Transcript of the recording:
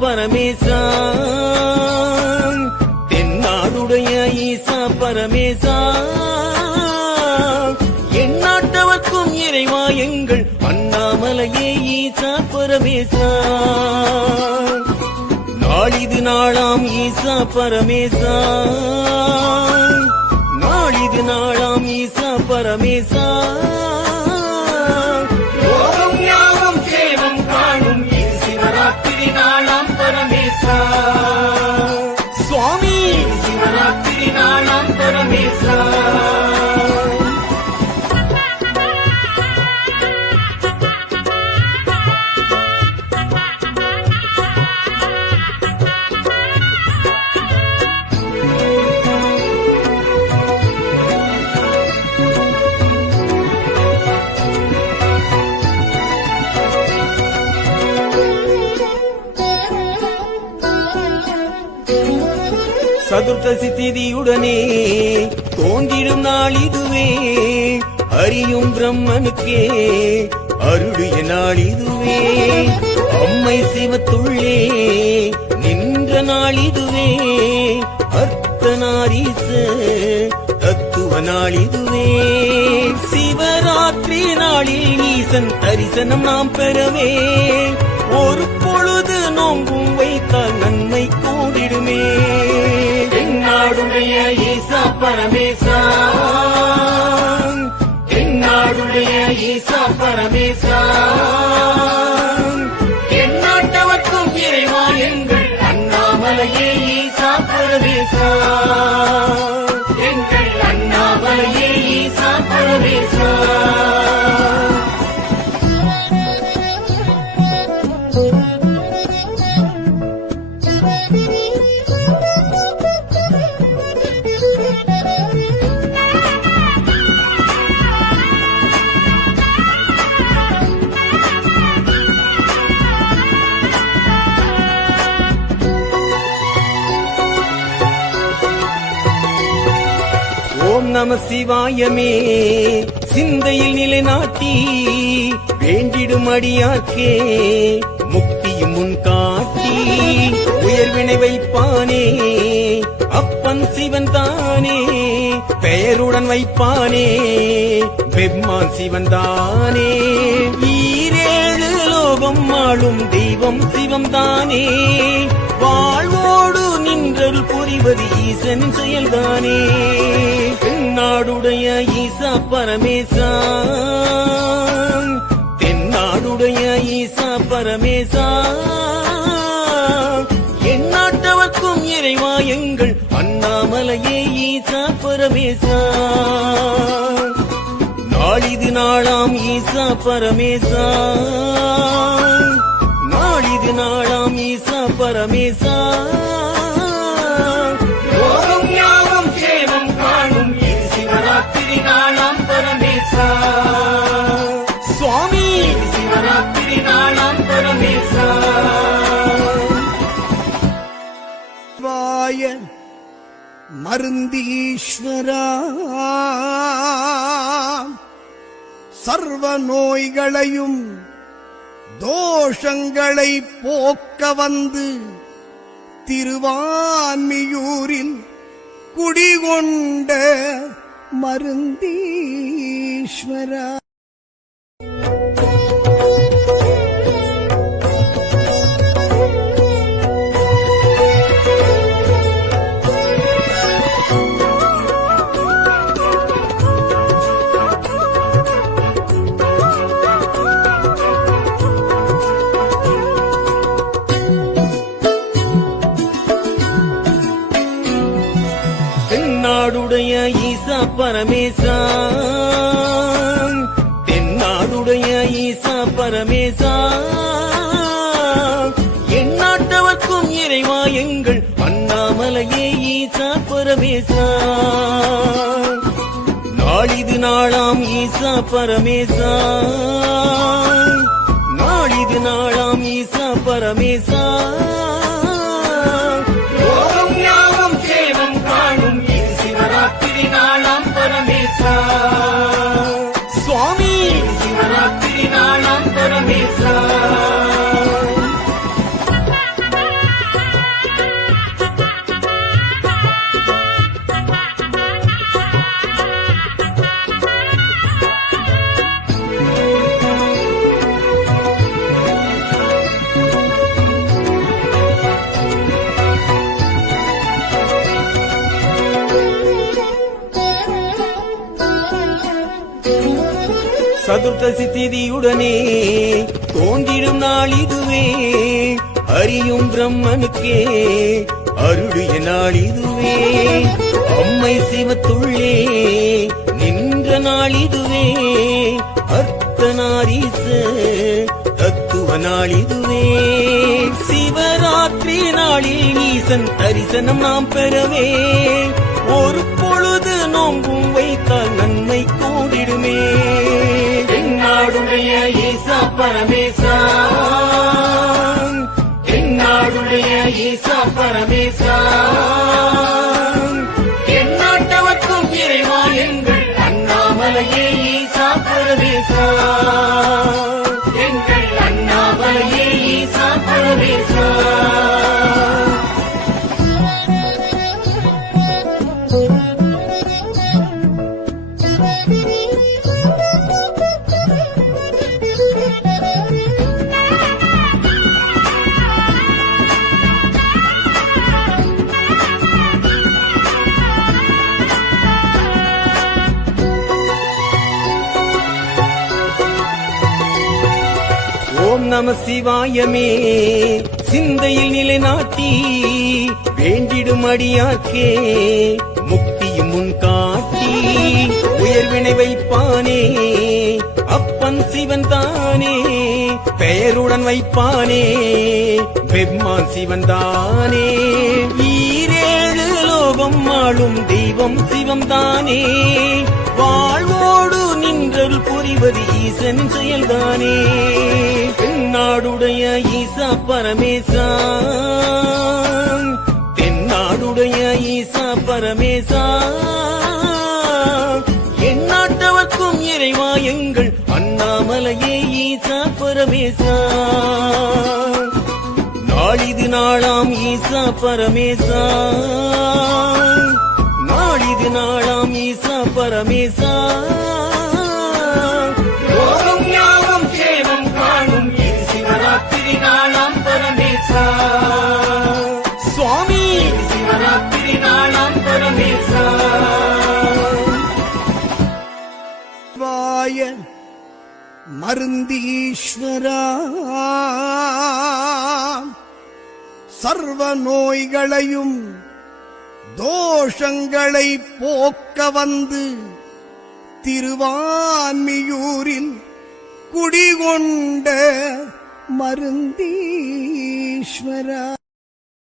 பரமேசா, தென்னாடுடைய ஈசா பரமேசா, எந்நாட்டவர்க்கும் இறைவா எங்கள் அண்ணாமலையே ஈசா பரமேசா. நாளிது நாளாம் ஈசா பரமேசா, நாளிது நாளாம் ஈசா பரமேசா, யோகம் யாவும் சேவம் காணும் இது சிவராத்திரி நாளாம் பரமேசா. சுவாமி சிவராத்திரி நாளாம் பரமேசா. சதுர்த்தசி திதியுடனே தோன்றிடும் நாள் இதுவே, அறியும் பிரம்மனுக்கே அருளிய நாள் இதுவே, அம்மை சிவத்துள்ளே நின்ற நாள் இதுவே, அர்த்தநாரீச தத்துவ நாள் இதுவே. சிவராத்திரி நாளில் ஈசன் தரிசனம் நாம் பெறவே, ஒரு பொழுது நோம்பும் வைத்தால் நன்மை கூடிடுமே. தென்னாடுடைய ஈசா பரமேசா, தென்னாடுடைய ஈசா பரமேசா, எந்நாட்டவர்க்கும் இறைவா எங்கள் அண்ணாமலையே ஈசா பரமேசா, எங்கள் அண்ணாமலையே ஈசா பரமேசா. ஓம் நம சிவாயமே சிந்தையில் நிலைநாட்டி, வேண்டிடும் அடியாக்கே முக்தியும் முன் காட்டி, உயர்வினை வைப்பானே அப்பன் சிவன் தானே, பெயருடன் வைப்பானே பெம்மான் சிவன் தானே. ஈரேழு லோகம் ஆளும் தெய்வம் சிவம் தானே, வாழ்வோடு நின்றல் புரிவது ஈசன் செயல்தானே. தென்னாடுடைய ஈசா பரமேசா, தென்னாடுடைய ஈசா பரமேசா, எந்நாட்டவர்க்கும் இறைவா எங்கள் அண்ணாமலையே ஈசா பரமேசா. நாளிது நாளாம் ஈசா பரமேசா, நாளிது நாளாம் ஈசா பரமேசா, யோகம் யாவும் சேவம் காணும் இது சிவராத்திரி நாளாம் பரமேசா. சுவாமி சிவராத்திரி நாளாம் பரமேசா. வாய மருந்தீஸ்வரா, சர்வ நோய்களையும் தோஷங்களை போக்க வந்து திருவான்மியூரில் குடிகொண்ட மருந்தீஸ்வரா. தென்னாடுடைய ஈசா பரமேசா, தென்னாடுடைய ஈசா பரமேசா, எந்நாட்டவர்க்கும் இறைவா எங்கள் அண்ணாமலையே ஈசா பரமேசா. நாளிது நாளாம் ஈசா பரமேசா, நாளிது நாளாம் ஈசா பரமேசா, யோகம் யாவும் சேவம் காணும் இது சிவராத்திரி நாளாம் பரமேசா. சுவாமி சிவராத்திரி நாளாம் பரமேசா. சதுர்த்தசி திதியுடனே தோன்றிடும் நாள் இதுவே அறியும் பிரம்மனுக்கே அருளிய நாள் இதுவே அம்மை சிவத்துள்ளே நின்ற நாள் இதுவே அர்த்தநாரீச தத்துவ நாள் இதுவே சிவராத்திரி நாளில் ஈசன் தரிசனம் நாம் பெறவே ஒரு பொழுது நோம்பும் வைத்தால் நன்மை கூடிடுமே தென்னாடுடைய ஈசா பரமேசா தென்னாடுடைய ஈசா பரமேசா எந்நாட்டவர்க்கும் இறைவா எங்கள் அண்ணாமலையே ஈசா பரமேசா எங்கள் அண்ணாமலையே ஈசா பரமேசா ஓம் நம சிவாயமே சிந்தையில் நிலைநாட்டி வேண்டிடும் அடியார்க்கே முக்தியும் முன் காட்டி உயர்வினை வைப்பானே அப்பன் சிவன் தானே பெயருடன் வைப்பானே பெம்மான் சிவன் தானே ஈரேழு லோகம் ஆளும் தெய்வம் சிவம் தானே வாழ்வோடு நின்றல் புரிவது ஈசனின் செயல்தானே தென்னாடுடைய ஈசா பரமேசா தென்னாடுடைய ஈசா பரமேசா எந்நாட்டவர்க்கும் இறைவா எங்கள் அண்ணாமலையே ஈசா பரமேசா நாளிது நாளாம் ஈசா பரமேசா நாளிது நாளாம் ஈசா பரமேசா யோகம் யாவும் சேவம் காணும் இது சிவராத்திரி நாளாம் பரமேசா சுவாமி இது சிவராத்திரி நாளாம் பரமேசா வாய மருந்தீஸ்வரா சர்வ நோய்களையும் தோஷங்களை போக்க வந்து திருவான்மியூரில் குடிகொண்ட மருந்தீஸ்வரா